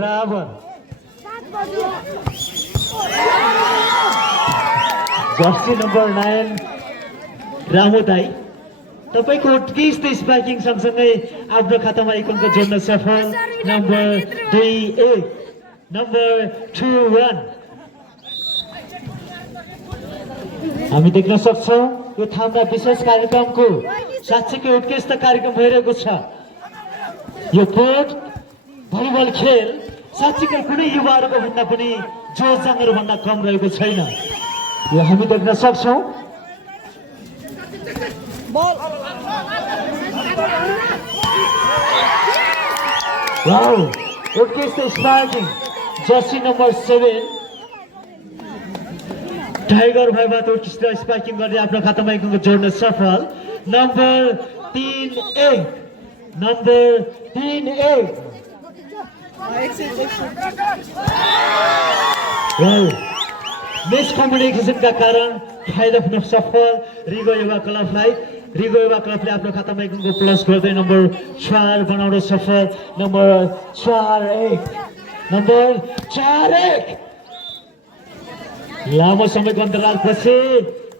बराबर Jersey number 9 Ramu दाई तपाईको उत्कृष्ट स्पाइकिङ सँगसँगै आफ्नो खातामा एक अङ्क जोड्न सफल नम्बर 2-1 नम्बर 2-1 हामी देख्न सक्छौं यो ठाउँमा विशेष कार्यक्रमको साँच्चैकै उत्कृष्ट कार्यक्रम भइरहेको छ यो बोर्ड भलिबल खेल साँच्चैकै कुनै युवाहरूको भन्दा पनि जोस जाँगर भन्दा कम रहेको छैन यो हामी देख्न सक्छौं वाउ उत्कृष्ट स्पाइकिङ जर्सी नम्बर 7 टाइगर भाइबाट उत्कृष्ट स्पाइकिङ गर्दै आफ्नो खातामा एक अङ्क जोड्न सफल नम्बर 3-1 नम्बर 3-1 मिसकम्युनिकेसनका कारण फाइदा हुन सफल रिगो युवा क्लबलाई आफ्नो खातामा एक अङ्क प्लस गर्दै नम्बर 4 बनाउन सफल नम्बर 4-1 नम्बर 4-1 लामो समयको अन्तरालपछि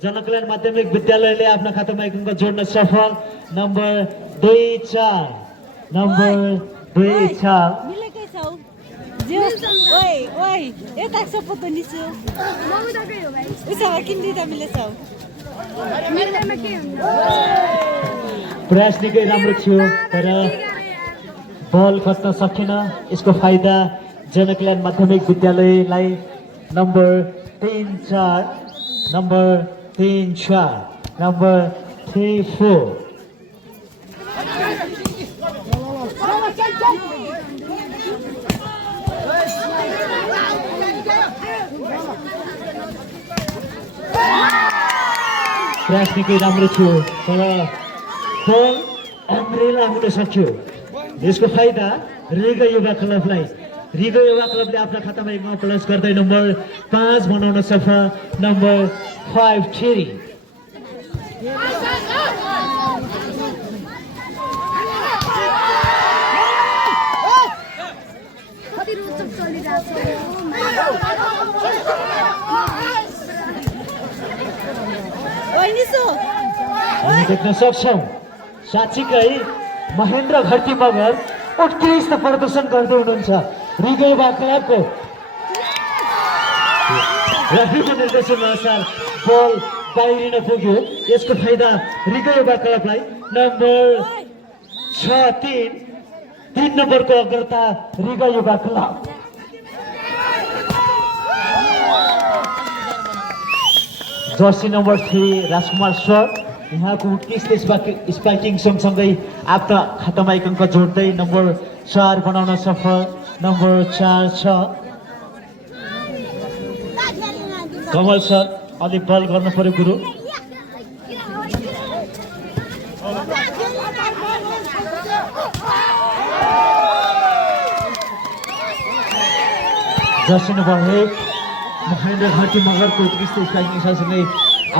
जनकल्याण माध्यमिक विद्यालयले आफ्नो खातामा एक अङ्क जोड्न सफल नम्बर 2-4 नम्बर 2-4 प्रयास निकै राम्रो थियो तर बल खस्न सकेन यसको फाइदा जनकल्याण माध्यमिक विद्यालयलाई नम्बर 3-4 नम्बर 3-4 नम्बर 3-4 प्रयास निकै राम्रो थियो तर बल अम्ब्रेला हुन सक्यो यसको फाइदा रिगो युवा क्लबले आफ्नो खातामा एक प्लस गर्दै नम्बर 5 बनाउन सफल नम्बर 5-3 हामी देख्न सक्छौं साँच्चीकै महेन्द्र घरती मगर उत्कृष्ट प्रदर्शन गर्दै हुनुहुन्छ रिगो युवा क्लबको रफीको निर्देशन अनुसार बल बाहिरिन पुग्यो यसको फाइदा रिगो युवा क्लबलाई नम्बर 6-3 नम्बरको अग्रता रिगो युवा क्लब जर्सी नम्बर 3 राजकुमार सर उहाँको उत्कृष्ट स्पाइकिङ सँगसँगै आफ्नो खातामा एक अङ्क जोड्दै नम्बर 4 बनाउन सफल नम्बर 4-6 कमल सर अलिक बल गर्नु पर्यो गुरु जर्सी नम्बर 1 महेन्द्र घरती मगरको उत्कृष्ट स्पाइकिङ सँगसँगै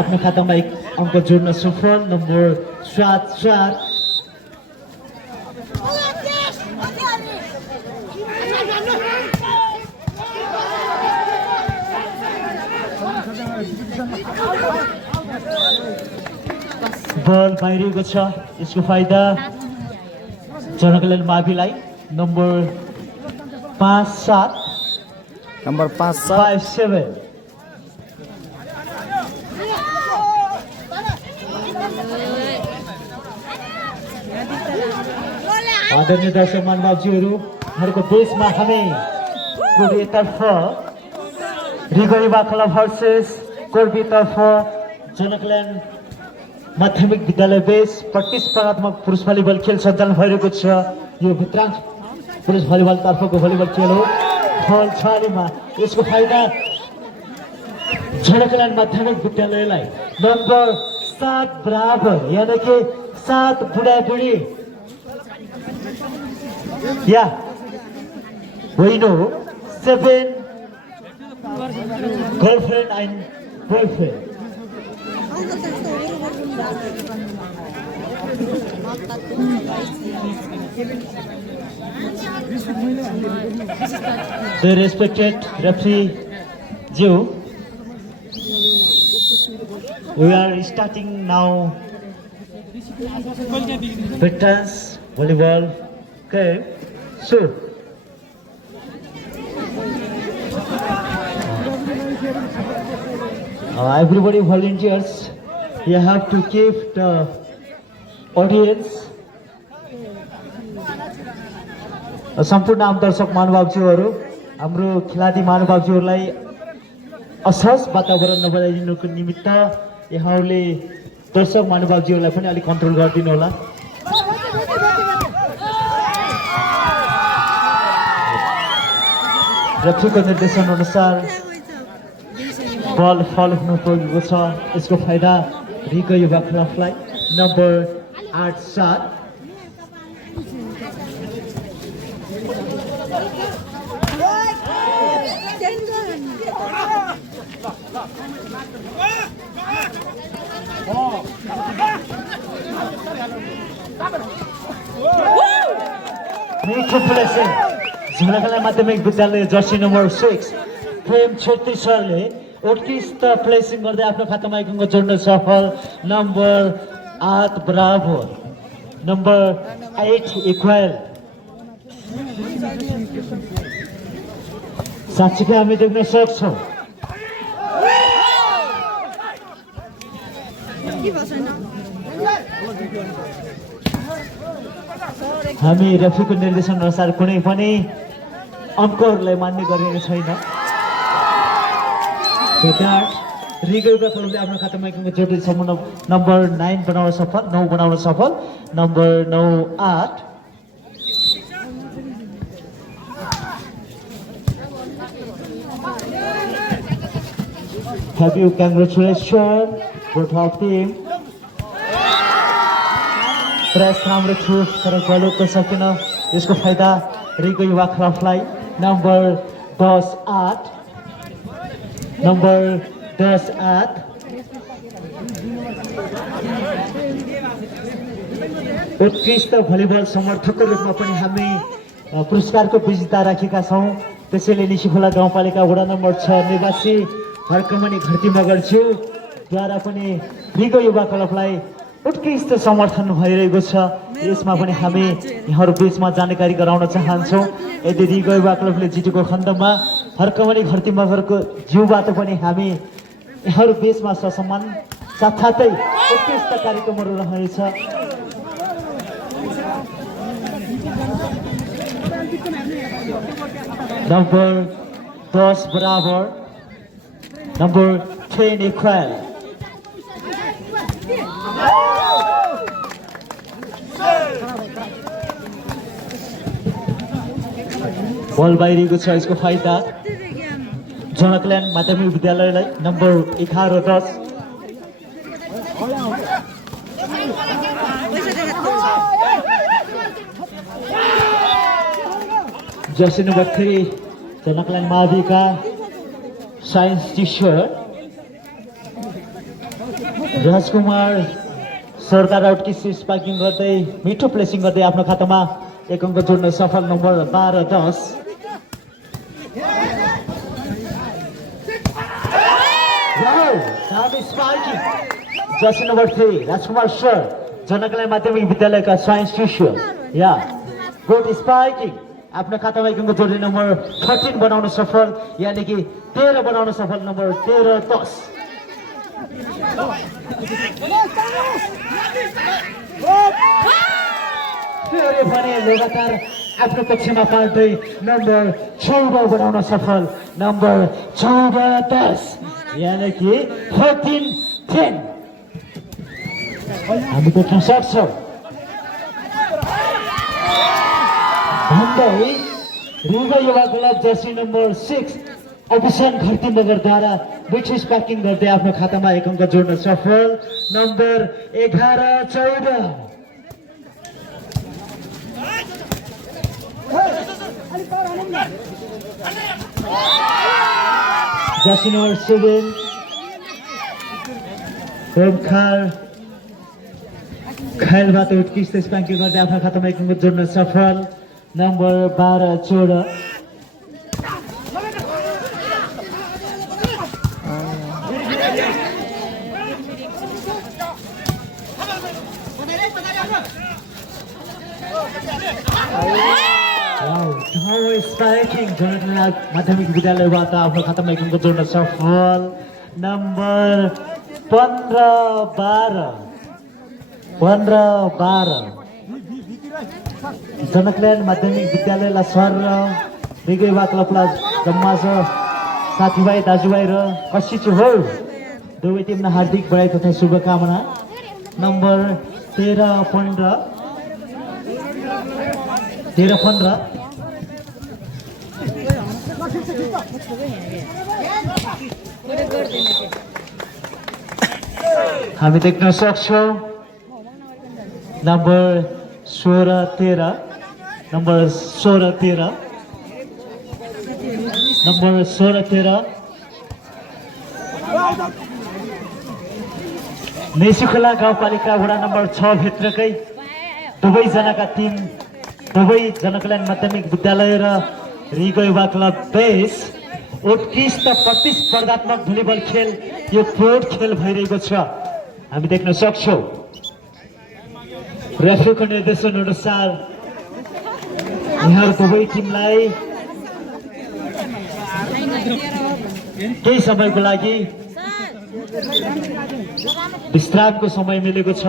आफ्नो खातामा एक अङ्क जोड्न सफल नम्बर 7-4 बल बाहिरिएको छ यसको फाइदा जनकल्याण माविलाई नम्बर 5-7 नम्बर 5-7 आदरणीय दर्शक महानुभावजीहरूको देशमा हामी कोर्बीतर्फ रिगो युवा क्लब भर्सेस कोर्बीतर्फ जनकल्याण माध्यमिक विद्यालय बेस प्रतिस्पर्धात्मक पुरुष भलिबल खेल सञ्चालन भइरहेको छ यो भित्राङ पुरुष भलिबल तर्फको भलिबल खेल हो बल छालीमा यसको फाइदा जनकल्याण माध्यमिक विद्यालयलाई नम्बर 7 बराबर यानी कि 7 बुढाबुढी या होइन 7 girlfriend and boyfriend The respected referee Joe, we are starting now veterans volleyball. Okay, so everybody volunteers, you have to keep the audience. सम्पूर्ण आम दर्शक महानुभावज्यूहरू हाम्रो खेलाडी महानुभावज्यूहरूलाई असहज वातावरण नबनाइदिनुको निमित्त यहाँहरूले दर्शक महानुभावज्यूहरूलाई पनि अलिक कन्ट्रोल गरिदिनु होला। रेफ्रीको निर्देशन अनुसार बल फल हुनु पुगेको छ। यसको फाइदा रिको युवा क्लबलाई नम्बर 8-7। झुलाकला माध्यमिक विद्यालय जर्सी नम्बर 6 प्रेम छेत्री सरले उत्कृष्ट प्लेसिङ गर्दै आफ्नो खातामा एक अङ्क जोड्न सफल। नम्बर 8 बराबर, नम्बर 8 इक्वल। साँच्चीकै हामी देख्न सक्छौँ हामी रेफ्रीको निर्देशन अनुसार कुनै पनि अङ्कहरूलाई मान्ने गरिएको छैन। रिगोका क्लबले आफ्नो खातामा एक अङ्क जोड्दैसम्म नम्बर 9 बनाउन सफल, 9 बनाउन सफल। Number 9-8। Have you congratulations both of team. प्रयास राम्रो थियो तर गलत त सकेन। यसको फाइदा रिगो युवा क्लबलाई नम्बर 10-8। नम्बर 10-8। उत्कृष्ट भलिबल समर्थकको रूपमा पनि हामी पुरस्कारको विजेता राखेका छौँ। त्यसैले निसिखोला गाउँपालिका वडा नम्बर 6 निवासी हर्कमणि घरती मगरज्यूद्वारा पनि रिगो युवा क्लबलाई उत्कृष्ट समर्थन भइरहेको छ। यसमा पनि हामी यहाँहरू बीचमा जानकारी गराउन चाहन्छौँ। यदि रिगो युवा क्लबले जितेको खण्डमा हर्कमणि घरती मगरको ज्यूबाट पनि हामी यहाँहरू बीचमा ससम्मान साथसाथै उत्कृष्ट कार्यक्रमहरू रहनेछ। नम्बर 10 बराबर, नम्बर 10 इक्वल। बल बाहिरिएको छ। यसको फाइदा जनकल्यान्ड माध्यमिक विद्यालयलाई नम्बर 11-10। जर्सी नम्बर 3 जनकल्यान्ड माविका साइन्स टिचर राजकुमार सरदार आउटकिस स्पाइकिङ गर्दै मिठो प्लेसिङ गर्दै आफ्नो खातामा एक अङ्क जोड्न सफल। नम्बर 12-10। जर्सी नम्बर 3 राजकुमार सर जनकल्यान्ड माध्यमिक विद्यालयका साइन्स टिचर या गुड स्पाइकिङ आफ्नो खातामा एक अङ्क जोड्दै नम्बर 13 बनाउन सफल, यानि कि 13 बनाउन सफल। नम्बर 13-10। भने लगातार आफ्नो पक्षमा पार्दै नम्बर 14 बनाउन सफल। नम्बर 14-10 यानि कि 14-10 हामी देख्न सक्छौँ। भन्दै रिगो युवा क्लब जर्सी नम्बर 6 अभिषेक घरती नगरद्वारा मिठो स्पाइकिङ गर्दै आफ्नो खातामा एक अङ्क जोड्न सफल। नम्बर 11-14। जर्सी नम्बर 7 खेलबाट उत्कृष्ट स्पाइकिङ गर्दै आफ्नो खातामा एक अङ्क जोड्न सफल। नम्बर 12 जोडा स्पाइकिङ जनकल्याण माध्यमिक विद्यालयबाट आफ्नो खातामा एक अङ्क जोड्न सफल नम्बर 15-12 जनकल्याण माध्यमिक विद्यालयलाई सर र रिगेवा क्लबलाई जम्मा छ साथीभाइ दाजुभाइ र कसिचु हो दुवै टिमलाई हार्दिक बधाई तथा शुभकामना नम्बर 13-15 हामी देख्न सक्छौँ नम्बर 16-13 नेसीखोला गाउँपालिका वडा नम्बर 6 भित्रकै दुवैजनाका टिम दुवै जनकल्याण माध्यमिक विद्यालय र रिगोइवा क्लब बेस उत्कृष्ट प्रतिस्पर्धात्मक भलिबल खेल यो फ्लोट खेल भइरहेको छ हामी देख्न सक्छौँ रेफ्रीको निर्देशन अनुसार यहाँ दुवै टिमलाई केही समयको लागि विश्रामको समय मिलेको छ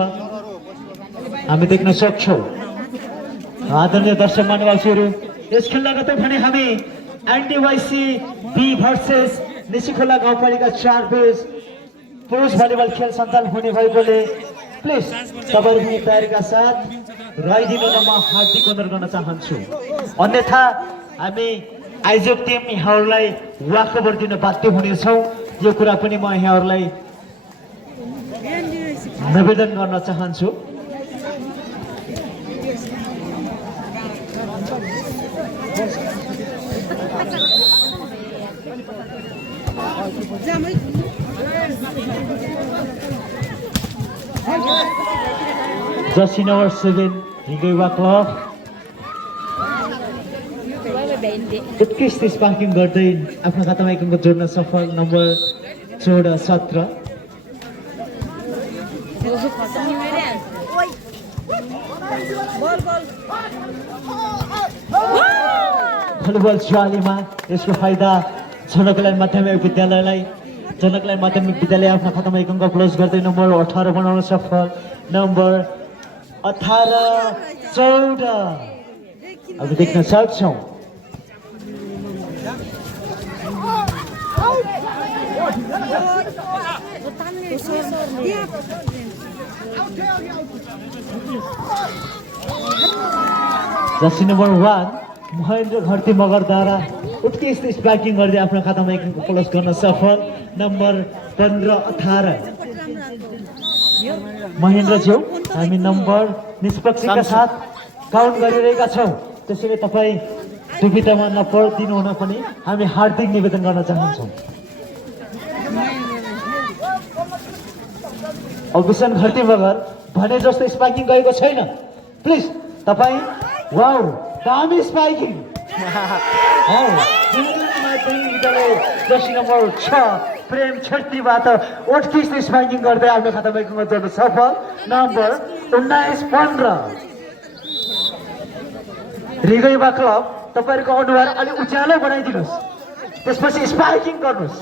हामी देख्न सक्छौँ आदरणीय दर्शक महानुभावहरू यस खेल लगतै भने हामी एनडीवाईसी बी भर्सेस निसीखोला गाउँपालिका 4 बेस पुरुष भलिबल खेल सञ्चालन हुने भएकोले प्लिज तपाईहरु तयारीका साथ रहिदिनुमा म हार्दिक अनुरोध गर्न चाहन्छु अन्यथा हामी आयोजक टिम यहाँहरूलाई वाकओभर दिन बाध्य हुनेछौँ यो कुरा पनि म यहाँहरूलाई निवेदन गर्न चाहन्छु Jersey number 7 Rigoiwa Club उत्कृष्ट स्पार्किङ गर्दै आफ्नो खातामा एक अङ्क जोड्न सफल नम्बर 14-17 भलिबल चालीमा यसको फाइदा जनकल्याण माध्यमिक विद्यालयलाई जनकल्याण माध्यमिक विद्यालय आफ्नो खातामा एक अङ्क क्लोज गर्दै नम्बर 18 बनाउन सफल नम्बर 18-14 अब देख्न सक्छौँ जर्सी नम्बर 1 महेन्द्र घरती मगरद्वारा उत्कृष्ट स्पार्किङ गर्दै आफ्नो खातामा एक अङ्क क्लोज गर्न सफल नम्बर 15-18 महेन्द्र ज्यू हामी नम्बर निष्पक्षका साथ काउन्ट गरिरहेका छौँ त्यसैले तपाईँ दुविधामा नपर्दिनु हुन पनि हामी हार्दिक निवेदन गर्न चाहन्छौँ अभिषण घरती मगर भने जस्तो स्पार्किङ गएको छैन प्लिज तपाईँ वाउ दामी स्पार्किङ जर्सी नम्बर 6 प्रेम छेत्रीबाट उत्कृष्ट स्पार्किङ गर्दै आफ्नो खातामा एक अङ्क जोड्न सफल नम्बर 19-15 रिगोइवा क्लब तपाईँहरूको अनुहार अलिक उज्यालो बनाइदिनुहोस् त्यसपछि स्पार्किङ गर्नुहोस्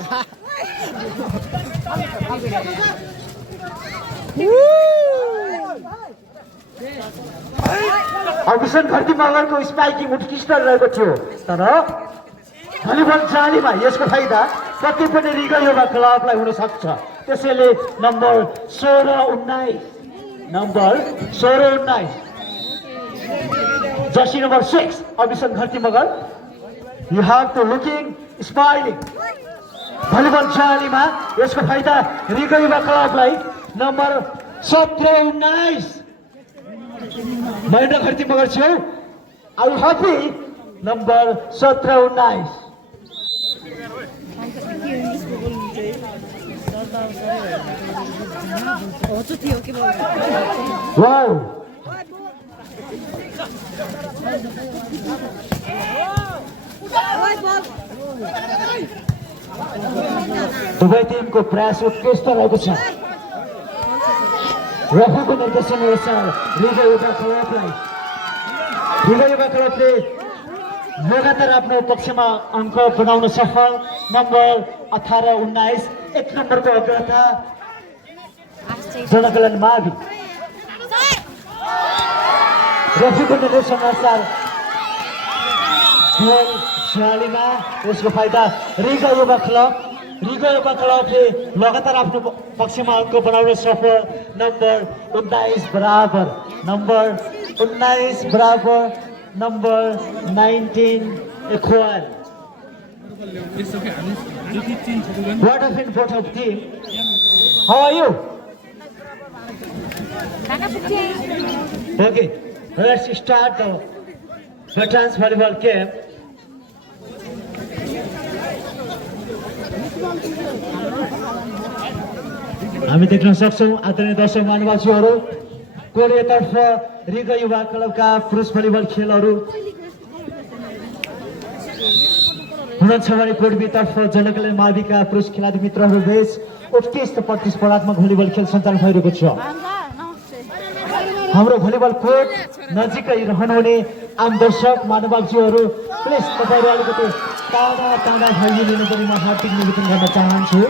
अभिषण घरती मगरको स्पाइकिङ उत्कृष्ट रहेको थियो तर भलिबल जालीमा यसको फाइदा पक्कै पनि रिगोइवा क्लबलाई हुन सक्छ त्यसैले number 16-19 jersey number 6 Abhishan Gharti Magar you have to looking smiling volleyball जालीमा यसको फाइदा रिगोइवा क्लबलाई नम्बर 17-19 महेन्द्र घरती मगर छेउ are you happy number 17-19 wow दुवै टिमको प्रयास उत्कृष्ट रहेको छ रेफ्रीको निर्देशन अनुसार रिगो युवा क्लबले लगातार आफ्नो पक्षमा अङ्क बनाउन सफल नम्बर 18-19 एक नम्बरको अग्रता जनकल्याण मावि रेफ्रीको निर्देशन अनुसार गोल खेलाडीमा यसको फाइदा रिगो युवा क्लबले लगातार आफ्नो पक्षमा अङ्क बनाउन सफल नम्बर 19 बराबर number 19 equal. What happened both of team? How are you? Okay, let's start the veterans volleyball game. हामी देख्न सक्छौँ आदरणीय दर्शक महानुभावहरू कोरियातर्फ रिगो युवा क्लबका पुरुष भलिबल खेलहरू हुनुहुन्छ भने पूर्वीतर्फ जनकल्याण माविका पुरुष खेलाडी मित्रहरू बीच उत्कृष्ट प्रतिस्पर्धात्मक भलिबल खेल सञ्चालन भइरहेको छ हाम्रो भलिबल कोर्ट नजिकै रहनुहुने आम दर्शक महानुभावहरू प्लिज तपाईँहरू अलिकति टाढा फैलिनु पनि म हार्दिक निवेदन गर्न चाहन्छु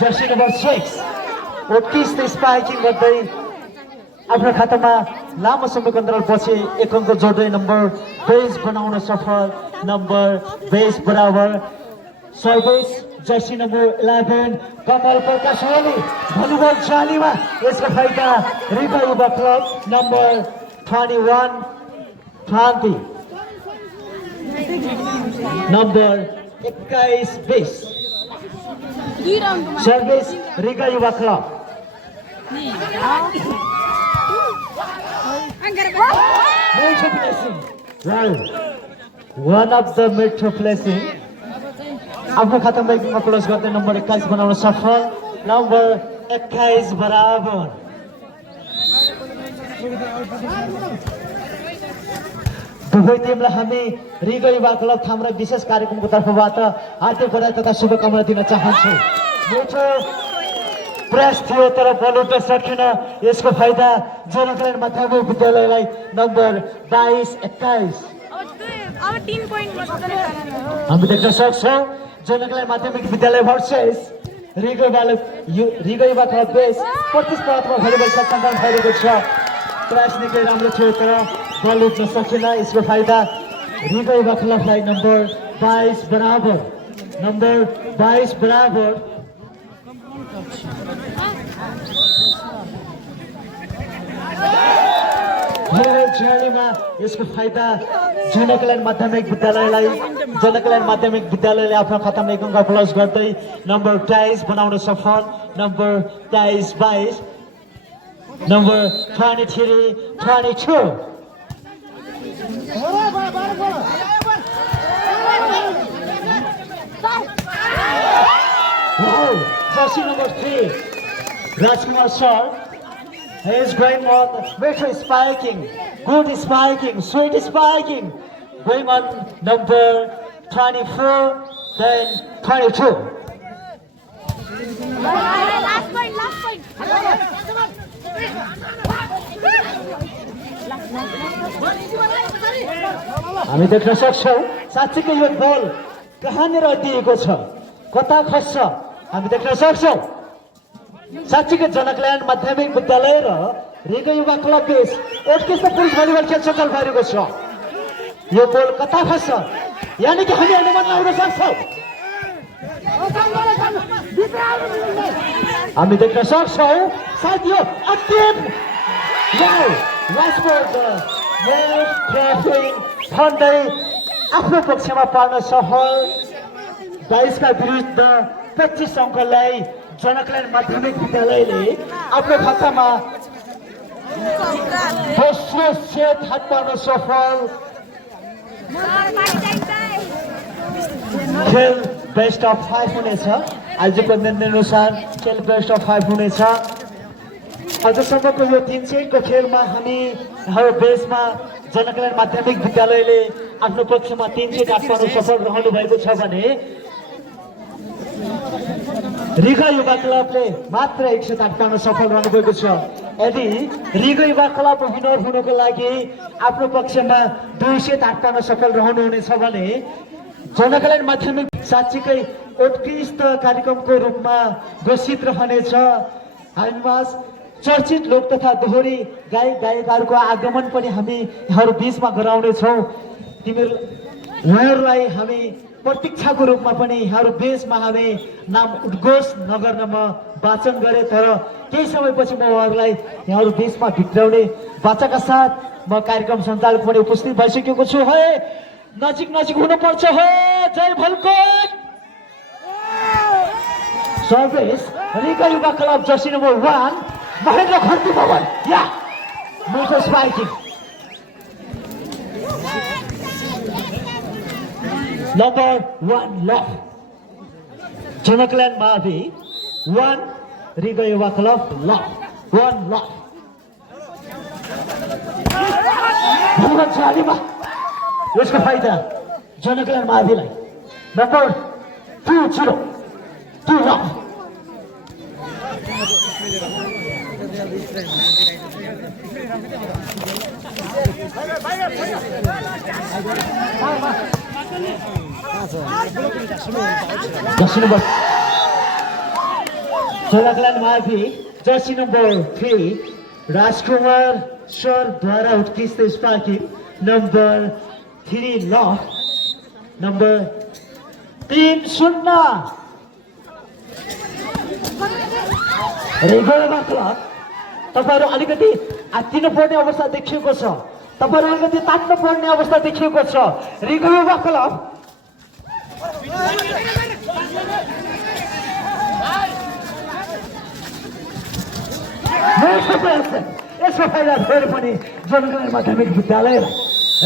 जर्सी नम्बर 6 उत्कृष्ट स्पाइकिङ गर्दै आफ्नो खातामा लामो समयको अन्तरालपछि एक अङ्क जोड्दै नम्बर 22 बनाउन सफल नम्बर 22 बराबर सर्भिस जर्सी नम्बर 11 कमल प्रकाश ओली भलिबल जालीमा यसको फाइदा रिगो युवा क्लब नम्बर 21 क्रान्ति नम्बर 21-20 सर्भिस रिगो युवा club Metro placing. Well, one of the metro placing. आफ्नो खातामा एक क्लोज गर्दै नम्बर 21 बनाउन सफल नम्बर 21 बराबर दुवै टिमलाई हामी रिगो युवा क्लब हाम्रो विशेष कार्यक्रमको तर्फबाट हार्दिक बधाई तथा शुभकामना दिन चाहन्छु मेट्रो प्रयास थियो तर बल उठ्न सकेन यसको फाइदा जनकल्याण माध्यमिक विद्यालयलाई नम्बर 22-21 हामी देख्न सक्छौँ जनकल्याण माध्यमिक विद्यालय भर्सेस रिगो युवा क्लब बेस प्रतिस्पर्धात्मक भलिबल सञ्चालन भइरहेको छ प्रयास निकै राम्रो थियो तर बल उठ्न सकेन यसको फाइदा रिगो युवा क्लबलाई नम्बर 22 बराबर यसको फाइदा जनकल्याण माध्यमिक विद्यालयले आफ्नो खातामा एक अङ्क प्लस गर्दै नम्बर 23 बनाउन सफल number 23-22 number 23-22 Jersey number 3 Rajkumar Sir is going on metro spiking, good spiking, sweet spiking, going on number 24, then 22. Last point. हामी देख्न सक्छौँ साँच्चीकै यो बल कहाँनिर दिएको छ कता खस्छ हामी देख्न सक्छौँ साँच्चीकै जनकल्याण माध्यमिक विद्यालय र रिगो युवा क्लब बीच उत्कृष्ट पुरुष भलिबल खेल सञ्चालन भइरहेको छ यो बल कता खस्छ यानि कि हामी अनुमान लगाउन सक्छौँ हामी देख्न सक्छौँ सायद यो अन्तिम खन्दै आफ्नो पक्षमा पार्न सफल 22 का विरुद्ध 25 अङ्कलाई जनकल्याण माध्यमिक विद्यालयले आफ्नो खातामा दोस्रो सेट हात पार्न सफल खेल बेस्ट अफ 5 हुनेछ आजको निर्णय अनुसार खेल बेस्ट अफ 5 हुनेछ आजसम्मको यो 300 को खेलमा हाम्रो बेसमा जनकल्याण माध्यमिक विद्यालयले आफ्नो पक्षमा 300 टाट पार्न सफल रहनु भएको छ भने रिगा युवा क्लबले मात्र 100 टाट पार्न सफल रहनु भएको छ यदि रिगा युवा क्लब विनर हुनको लागि आफ्नो पक्षमा 200 टाट पार्न सफल रहनु हुनेछ भने जनकल्याण माध्यमिक साँच्चीकै उत्कृष्ट कार्यक्रमको रूपमा घोषित रहनेछ हामीमाझ चर्चित लोक तथा दोहोरी गायकहरूको आगमन पनि हामी यहाँहरू बीचमा गराउनेछौँ उहाँहरूलाई हामी प्रतीक्षाको रूपमा पनि यहाँहरू बीचमा हामी नाम उद्घोष नगर्न म वाचन गरेँ तर केही समयपछि म उहाँहरूलाई यहाँहरू बीचमा भित्राउने वाचाका साथ म कार्यक्रम सञ्चालक पनि उपस्थित भइसकेको छु है नजिक हुनुपर्छ हो जय भलकोट सर्भिस रिगा युवा क्लब जर्सी नम्बर 1 महेन्द्र खर्ती भवन या मोटो स्पाइकिङ नम्बर 1 लभ जनकल्याण मावि 1 रिगा युवा क्लब लभ 1 लभ भगवान चालीमा यसको फाइदा जनकल्याण माविलाई नम्बर 2 लभ जनकल्याण मावि जर्सी नम्बर 3 राजकुमार सरद्वारा उत्कृष्ट स्पार्किङ नम्बर 3 लभ नम्बर 3-0 रेगुलरमा क्लब तपाईँहरू अलिकति आत्तिनु पर्ने अवस्था देखिएको छ तपाईँहरू अलिकति तात्नु पर्ने अवस्था देखिएको छ रेगुलरमा क्लब यसको फाइदा फेरि पनि जनकल्याण माध्यमिक विद्यालयलाई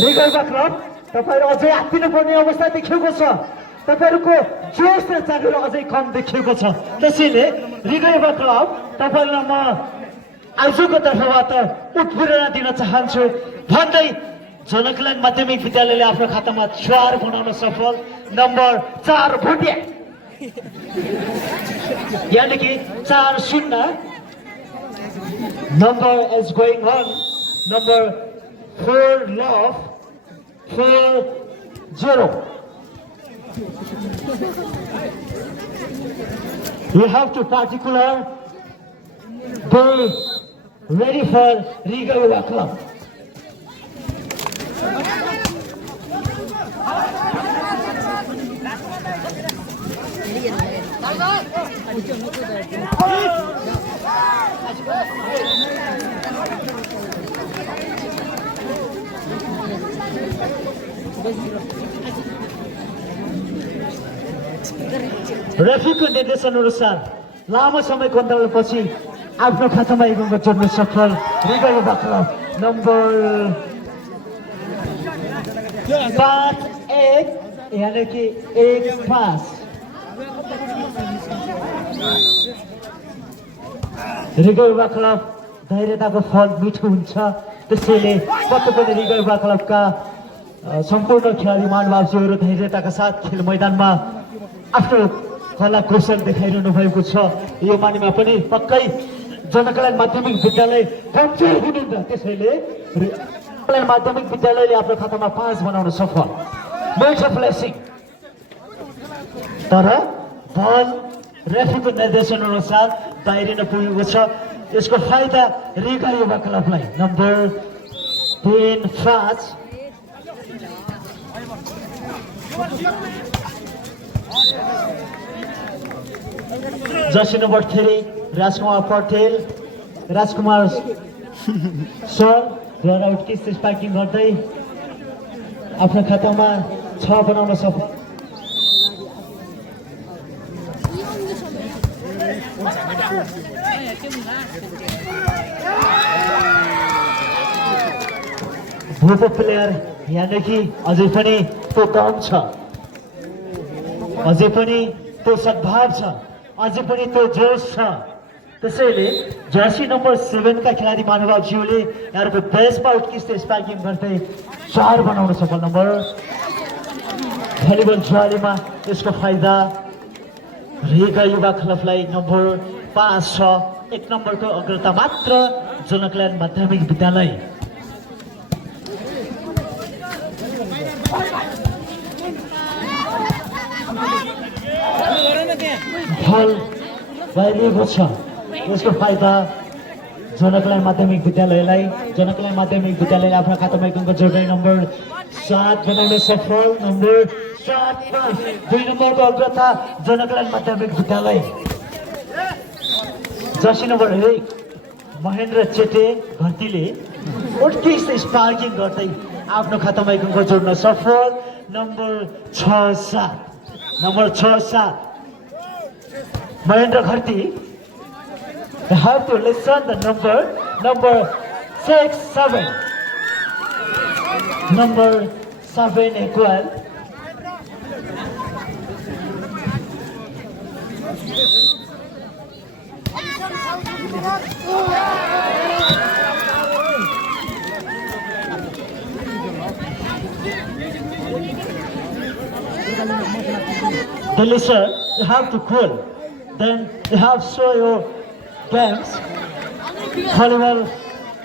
रेगुलरमा क्लब तपाईँहरू अझै आत्तिनु पर्ने अवस्था देखिएको छ तपाईहरुको जोश र चाकर अझै कम देखिएको छ त्यसैले रिगैबा क्लब तपाईहरुलाई म आजको तर्फबाट उत्प्रेरणा दिन चाहन्छु भन्दै जनकल्याण माध्यमिक विद्यालयले आफ्नो खातामा 4 बनाउन सफल नम्बर 4 भोटिया यानी कि 4-0 number is going on number 4 love 4-0 you have to particular be ready for Riga Yuva Club. रेफ्रीको निर्देशन अनुसार लामो समयको अन्तरालपछि आफ्नो खातामा एक अङ्क जोड्न सफल रिगा युवा क्लब नम्बर 5-1 यानी कि 1-5 रिगा युवा क्लब धैर्यताको फल मिठो हुन्छ त्यसैले पक्कै पनि रिगा युवा क्लबका सम्पूर्ण खेलाडी महानुभावजीहरू धैर्यताका साथ खेल मैदानमा आफ्नो कला कौशल देखाइरहनु भएको छ यो मानिमा पनि पक्कै जनकल्याण माध्यमिक विद्यालय कमजोर हुनुहुन्न त्यसैले जनकल्याण माध्यमिक विद्यालयले आफ्नो खातामा 5 बनाउन सफल मेजर प्लेसिङ तर बल रेफ्रीको निर्देशन अनुसार बाहिरिन पुगेको छ यसको फाइदा रिगा युवा क्लबलाई number 3-5 Jersey number 3 Rajkumar Patel राजकुमार सर द्वारा उत्कृष्ट स्पार्किङ गर्दै आफ्नो खातामा 6 बनाउन सफल रुपो प्लेयर यहाँदेखि अझै पनि त्यो दम छ, अझै पनि त्यो सद्भाव छ, अझै पनि त्यो जोस छ। त्यसैले जर्सी नम्बर 7 का खेलाडी महानुभावज्यूले यहाँको बेसमा उत्कृष्ट स्पाइकिङ गर्दै 4 बनाउन सफल। नम्बर भलिबल जुवालीमा यसको फाइदा रेगा युवा क्लबलाई नम्बर 5 छ। 1 नम्बरको अग्रता मात्र जनकल्यान्ड माध्यमिक विद्यालय। बल भइरहेको छ, यसको फाइदा जनकल्यान्ड माध्यमिक विद्यालयलाई। जनकल्यान्ड माध्यमिक विद्यालयले आफ्नो खातामा एक अङ्क जोड्दै नम्बर 7 बनाउन सफल। नम्बर 7 2 नम्बरको अग्रता जनकल्यान्ड माध्यमिक विद्यालय। जर्सी नम्बर 1 महेन्द्र चेटे घन्टीले उत्कृष्ट स्पार्किङ गर्दै आफ्नो खातामा एक अङ्क जोड्न सफल। Number 6-7 number 6-7 Mahendra Gharti have to listen the number 6-7 number 7 equal the listener you have to cool, then you have show your games volleyball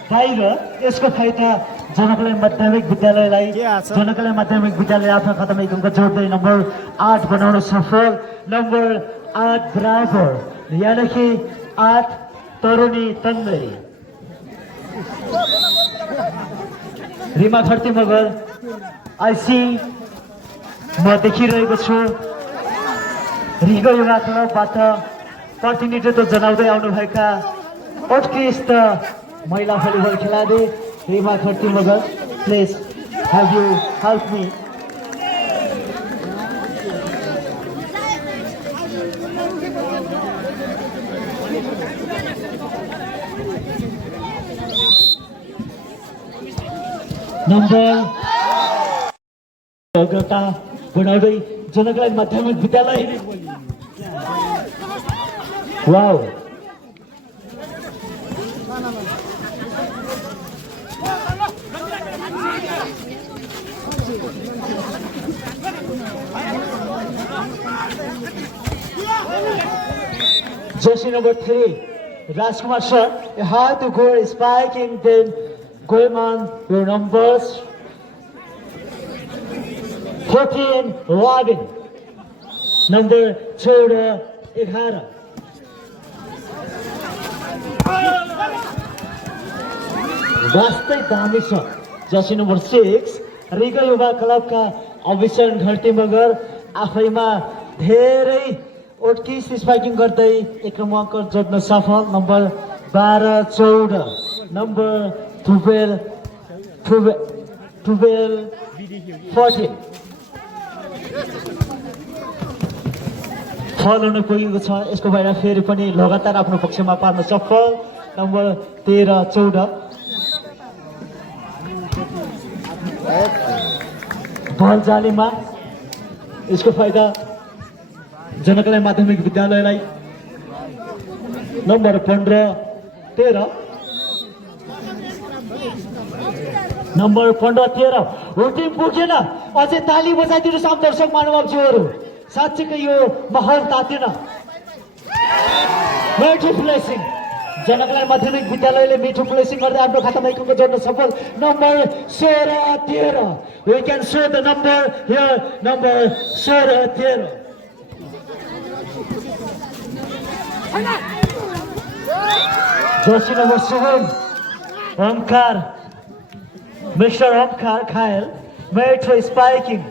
बाहिर। यसको फाइदा जनकल्यान्ड माध्यमिक विद्यालयलाई। जनकल्यान्ड माध्यमिक विद्यालय आफ्नो खातामा एक अङ्क जोड्दै नम्बर 8 बनाउन सफल। नम्बर 8 बराबर यानिकि 8 तरुणी तन्दै। रिमा खर्ती मगर आइसी म देखिरहेको छु रिगो युवा क्लबबाट प्रतिनिधित्व जनाउँदै आउनुभएका उत्कृष्ट महिला भलिबल खेलाडी Rima Kharti Magar. Please have you help me. Number अग्रता बनाउँदै जनकल्यान्ड माध्यमिक विद्यालय। Wow Jersey number 3 Rajkumar sir, you have to go spiking, then going on your numbers 14 11 number 11 वास्तै दामी छ। जर्सी नम्बर 6 रिगल युवा क्लबका अभिषण घरती मगर आफैमा धेरै उत्कृष्ट स्पाइकिङ गर्दै एक अङ्क जोड्न सफल। नम्बर 12-14 नम्बर 12 14 फल हुन पुगेको छ। यसको बाहिर फेरि पनि लगातार आफ्नो पक्षमा पार्न सफल। नम्बर 13-14 बल जालीमा। यसको फाइदा जनकल्यान्ड माध्यमिक विद्यालयलाई। नम्बर 15-13 नम्बर 15-13 हो टिम पुगेन। अझै ताली बजाइदिनुहोस् आम दर्शक महानुभावज्यूहरू। साँच्चैकै यो माहौल तातेन। मिठो प्लेसिङ जनकल्यान्ड माध्यमिक विद्यालयले मिठो प्लेसिङ गर्दै आफ्नो खातामा एक अङ्क जोड्न सफल। Number 16-13 we can show the number here number 16-13 Jersey number 7 Omkar Mr. Omkar Kyle made for spiking.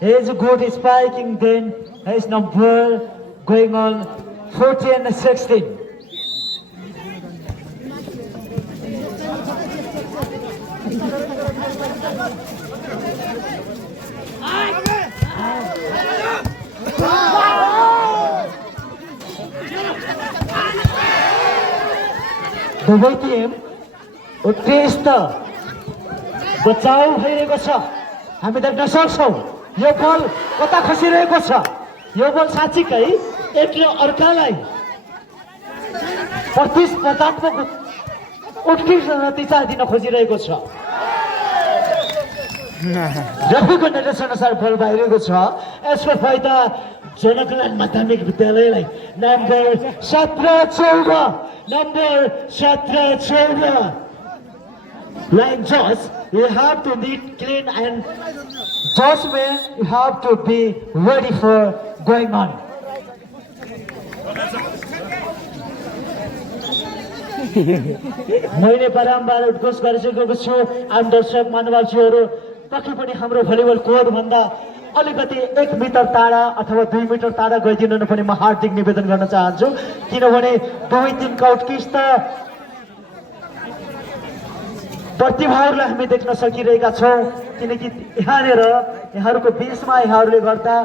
He is good spiking, then his number going on 14-16 दुवै टिम उत्कृष्ट बचाउ भइरहेको छ हामी देख्न सक्छौँ यो बल कता खसिरहेको छ यो बल साँच्चीकै एकले अर्कालाई प्रतिस्पर्धात्मक उत्कृष्ट नतिजा दिन खोजिरहेको छ रेफ्रीको निर्देशन अनुसार बल बाहिरेको छ यसको फाइदा जनकल्याण माध्यमिक विद्यालयलाई number 17-14 line judge, you have to neat, clean and judgment, you have to be ready for going on. मैले बारम्बार उद्घोष गरिसकेको छु आम दर्शक महानुभावजीहरू पक्कै पनि हाम्रो भलिबल कोर्टभन्दा अलिकति 1 मिटर टाढा अथवा 2 मिटर टाढा गइदिनु पनि म हार्दिक निवेदन गर्न चाहन्छु किनभने दुवै टिमका उत्कृष्ट प्रतिभाहरूलाई हामी देख्न सकिरहेका छौँ किनकि यहाँनिर यहाँहरूको बिचमा यहाँहरूले गर्दा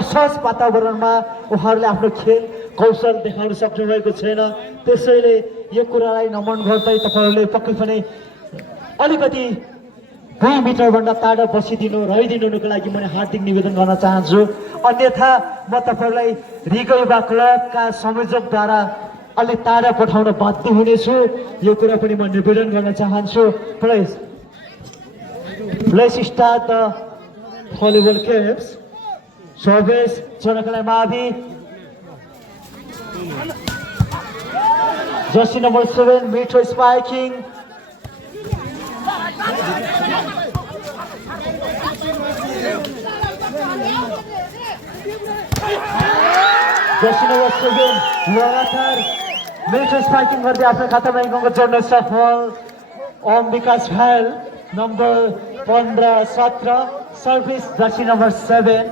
असहज वातावरणमा उहाँहरूले आफ्नो खेल कौशल देखाउन सक्नुभएको छैन त्यसैले यो कुरालाई नमन गर्दै तपाईँहरूले पक्कै पनि अलिकति 2 मिटरभन्दा टाढा रहिदिनुको लागि मैले हार्दिक निवेदन गर्न चाहन्छु अन्यथा म तपाईँहरूलाई रिगो युवा क्लबका संयोजकद्वारा अलि टाढा पठाउन बाध्य हुनेछु यो कुरा पनि म निवेदन गर्न चाहन्छु please start the volleyball games service जनकल्याण मावि जर्सी नम्बर 7 मिठो स्पाइकिङ जर्सी नम्बर 7 लगातार मिठो स्पाइकिङ गर्दै आफ्नो खातामा अङ्क जोड्न सफल ओम विकास भाल number 15-17 service Jersey number 7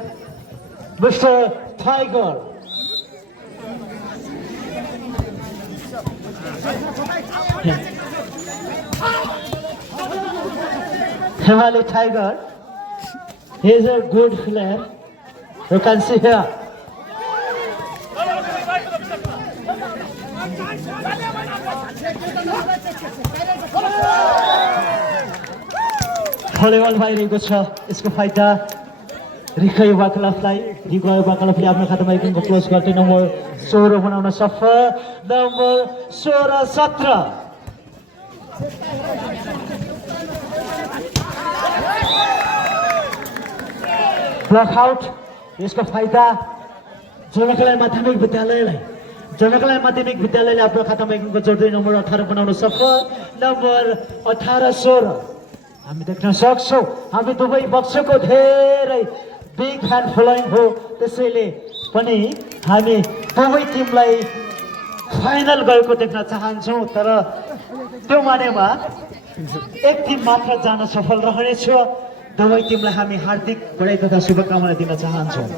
mister tiger Himali Tiger, he is a good player. You can see here. Volleyball भइरहेको छ यसको फाइदा रिगो युवा क्लबलाई रिगो युवा क्लबले आफ्नो खातामा एक अङ्क क्लोज गर्दै नम्बर 16 बनाउन सफल नम्बर 16-17 ब्लकआउट यसको फाइदा जनकल्याण माध्यमिक विद्यालयले आफ्नो खातामा एक अङ्क जोड्दै नम्बर 18 बनाउन सफल नम्बर 18-16 हामी देख्न सक्छौँ हामी दुवै पक्षको धेरै बिग फ्यान फलोइङ हो त्यसैले पनि हामी दुवै टिमलाई फाइनल गएको देख्न चाहन्छौँ तर त्यो मानेमा एक टिम मात्र जान सफल रहनेछ दुवै टिमलाई हामी हार्दिक बधाई तथा शुभकामना दिन चाहन्छौँ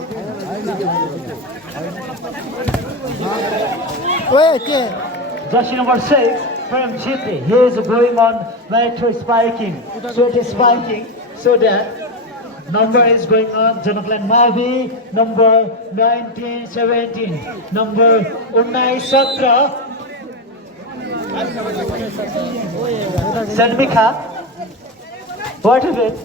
Jersey number 6 Prem Chitri, he is going on metro spiking, so that number is going on Janaklan Mavi, number 19-17, number 19-17, Sanmika, what is it?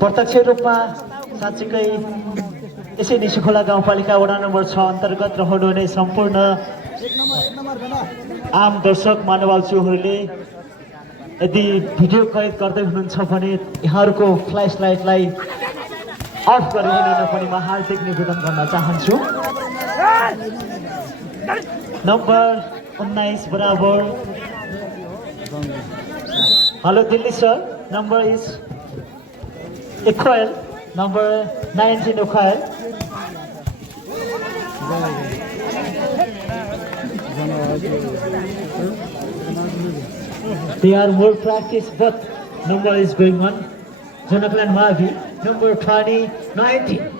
प्रत्यक्ष रूपमा साँच्चीकै यसै निशुखोला गाउँपालिका वडा नम्बर 6 अन्तर्गत रहनुहुने सम्पूर्ण आम दर्शक महानुभावज्यूहरूले यदि भिडियो कैद गर्दै हुनुहुन्छ भने यहाँहरूको फ्ल्यास लाइटलाई अफ गरिदिन पनि म हार्दिक निवेदन गर्न चाहन्छु नम्बर 19 बराबर hello Delhi sir number is equal number 19 equal they are more practice but number is going on Janaklan Mavi number 20-19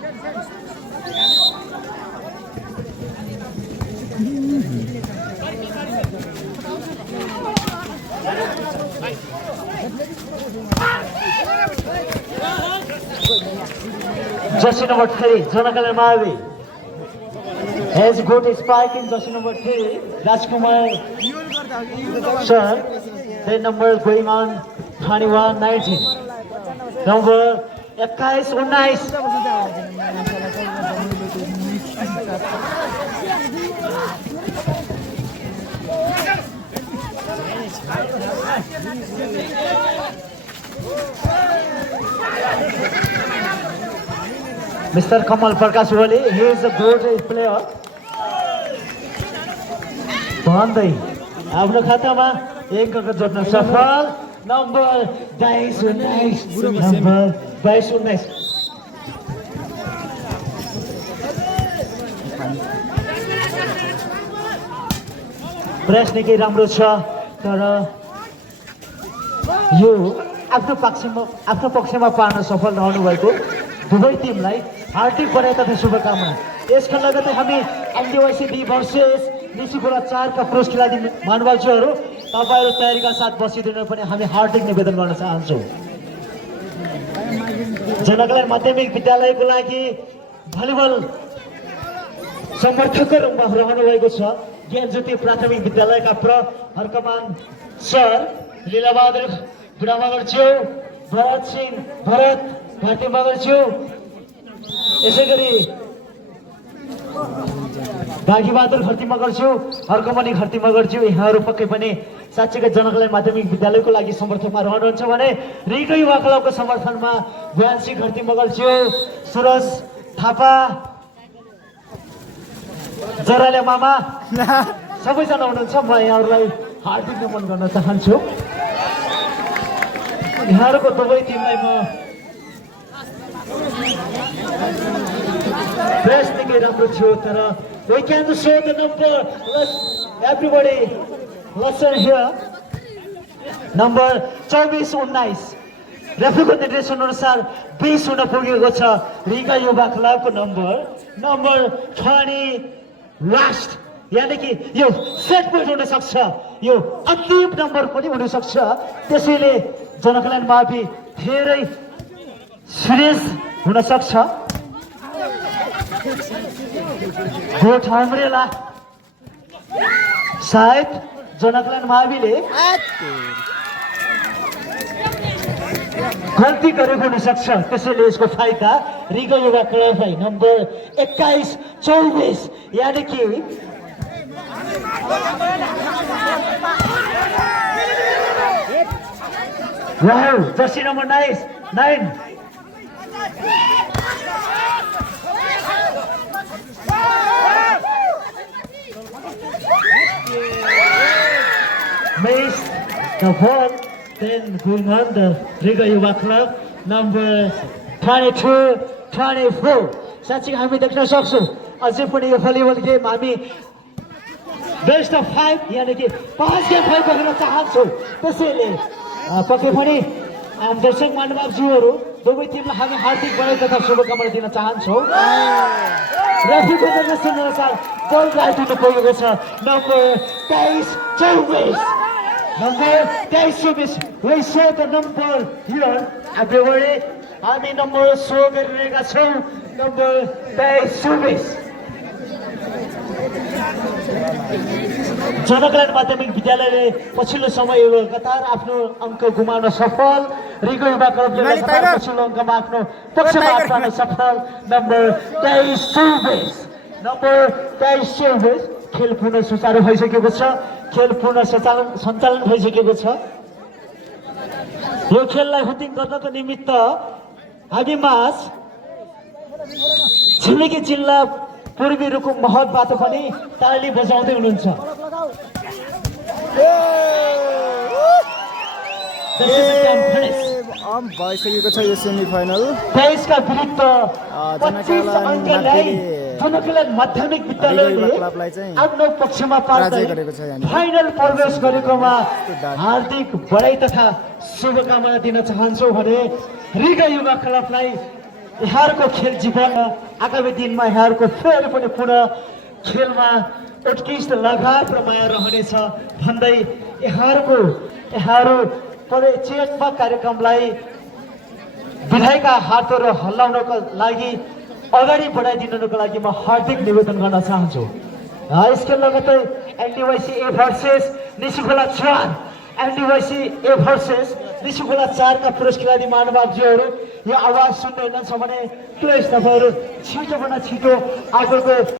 Jersey number 3, Janaklan Mavi has good spike in jersey number 3, Rajkumar Sir, the number going on 21-19. Number 21-19. Mr. Kamal Prakash Wali, he is a good player. भन्दै आफ्नो खातामा एक अंक जोड्न सफल number 22-19 प्रयास निकै राम्रो छ तर यो आफ्नो पक्षमा पार्न सफल रहनु भएको दुवै टिमलाई हार्दिक बधाई तथा शुभकामना। यसका लगतै हामी आदिवासी बी भर्सेस निसिकोला 4 का पुरुष खेलाडी महानुभावज्यूहरू तपाईहरु तयारीका साथ बसिदिनु पनि हामी हार्दिक निवेदन गर्न चाहन्छौँ। जनकल्याण माध्यमिक विद्यालयको लागि भलिबल समर्थकको रूपमा रहनु भएको छ ज्ञानज्योति प्राथमिक विद्यालयका हरकमान सर लीलाबहादुर बुढामगरज्यू, भरत घाटी मगरज्यू, यसैगरी भागीबहादुर घरती मगरज्यू, हर्कमणि घरती मगरज्यू यहाँहरू पक्कै पनि साँच्चैकै जनकल्याण माध्यमिक विद्यालयको लागि समर्थकमा रहनुहुन्छ भने रिगो युवा क्लबको समर्थनमा भ्यान्सी घरती मगरज्यू, सुरज थापा, जराले मामा सबैजना हुनुहुन्छ। म यहाँहरूलाई हार्दिक नमन गर्न चाहन्छु। यहाँहरूको दुवै टिमलाई म प्रयास निकै राम्रो थियो तर we can show the number. Everybody listen here. Number 24-19 रेफ्रीको निर्देशन अनुसार 20 हुन पुगेको छ रिगा युवा क्लबको नम्बर 20 लास्ट यानी कि यो सेट पोइन्ट हुन सक्छ, यो अन्तिम नम्बर पनि हुन सक्छ। त्यसैले जनकल्याण मावि धेरै सिरियस हुन सक्छ। गोठ अम्रेला सायद जनकल्याण माविले गल्ती गरेको हुन सक्छ। त्यसैले यसको फाइदा रिगा युवा क्लबलाई नम्बर 21-24 यानी कि wow Jersey number 9 missed the ball. Then going on the Riga Yuva Club number 22-24 साँच्चै हामी देख्न सक्छौँ अझै पनि यो भलिबल गेम हामी बेस्ट अफ 5 यानी कि 5 गेम भएको हेर्न चाहन्छौँ। त्यसैले पक्कै पनि दर्शक महानुभावज्यूहरू दुवै टिमलाई हामी हार्दिक बधाई तथा शुभकामना दिन चाहन्छौँ। रेफ्रीको निर्देशन अनुसार बल राइट हुन पुगेको छ number 23-24 we show the number here everybody हामी नम्बर शो गरिरहेका छौँ नम्बर 23-24 जनकल्याण माध्यमिक विद्यालयले पछिल्लो समय लगातार आफ्नो अङ्क गुमाउन सफल रिगो युवा क्लबले लगातार पछिल्लो अङ्कमा आफ्नो पक्षमा पार्न सफल नम्बर 23-24 खेल पुनः सुचारू भइसकेको छ। खेल पुनः सञ्चालन भइसकेको छ। यो खेललाई हुटिङ गर्नको निमित्त हामी माझ छिमेकी जिल्ला पूर्वी रुकुम महतबाट पनि ताली बजाउँदै हुनुहुन्छ। भइसकेको छ यो सेमी फाइनल 23 का विरुद्ध 25 अङ्क ल्याई जनकल्याण माध्यमिक विद्यालयले आफ्नो पक्षमा पार्दै फाइनल प्रवेश गरेकोमा हार्दिक बधाई तथा शुभकामना दिन चाहन्छौँ भने रिगा युवा क्लबलाई यहाँहरूको खेल जीवन आगामी दिनमा यहाँहरूको फेरि पनि पुनः खेलमा उत्कृष्ट लगाव र माया रहनेछ भन्दै यहाँहरू परिचयात्मक कार्यक्रमलाई विधायकका हातहरू हल्लाउनको लागि अगाडि बढाइदिनुको लागि म हार्दिक निवेदन गर्न चाहन्छु। यसका लगत्तै एनडीवाईसी ए भर्सेस निशुखोला 4 एनडीवाईसी ए भर्सेस निशुखोला 4 का पुरुष खेलाडी महानुभावजीहरू यो आवाज सुन्दै हुनुहुन्छ भने प्लिज तपाईहरु छिटोभन्दा छिटो आगोको